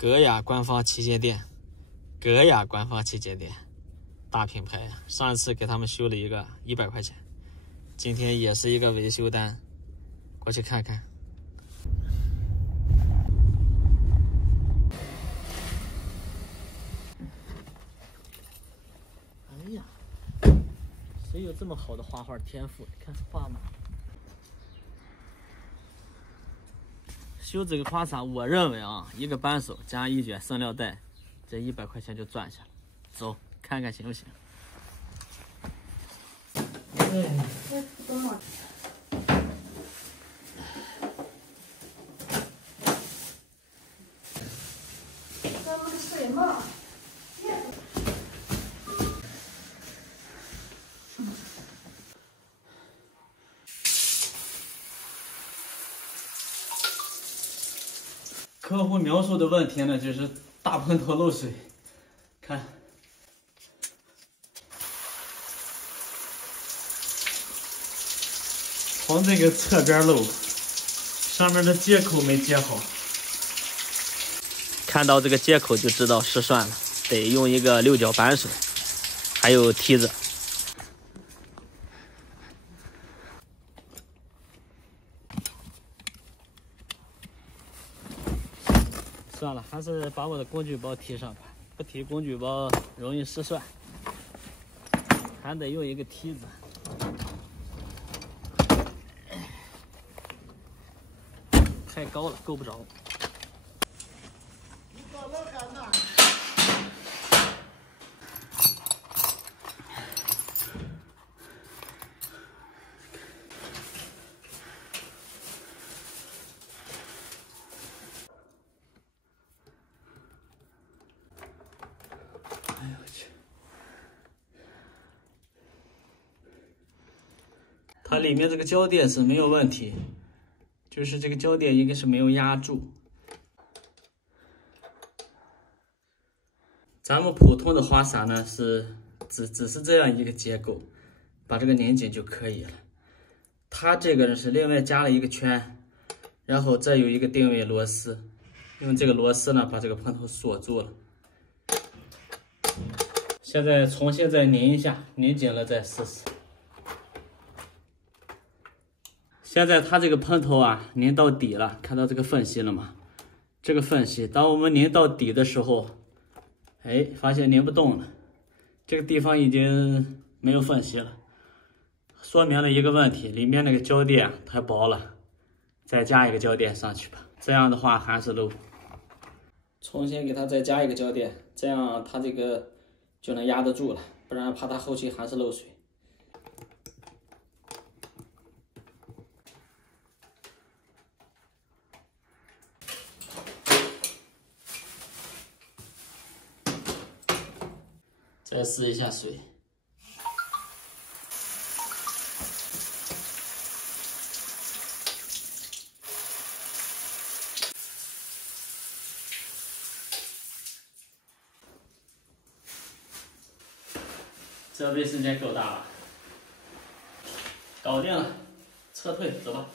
格雅官方旗舰店，格雅官方旗舰店，大品牌。上次给他们修了一个100块钱，今天也是一个维修单，过去看看。哎呀，谁有这么好的画画天赋？你看画吗？修这个花洒，我认为啊，一个扳手加一卷塑料袋，这100块钱就赚下了。走，看看行不行？客户描述的问题呢，就是大喷头漏水，看，从这个侧边漏，上面的接口没接好，看到这个接口就知道失算了，得用一个6角扳手，还有梯子。算了，还是把我的工具包提上吧，不提工具包容易失算，还得用一个梯子。太高了，够不着。哎呦我去！它里面这个胶垫是没有问题，就是这个胶垫应该是没有压住。咱们普通的花洒呢是只是这样一个结构，把这个拧紧就可以了。它这个呢是另外加了一个圈，然后这有一个定位螺丝，用这个螺丝呢把这个喷头锁住了。现在重新再拧一下，拧紧了再试试。现在它这个喷头啊，拧到底了，看到这个缝隙了吗？这个缝隙，当我们拧到底的时候，哎，发现拧不动了，这个地方已经没有缝隙了，说明了一个问题，里面那个胶垫太薄了，再加一个胶垫上去吧，这样的话还是漏。重新给它再加一个胶垫，这样它这个就能压得住了，不然怕它后期还是漏水。再试一下水。这卫生间够大了，搞定了，撤退，走吧。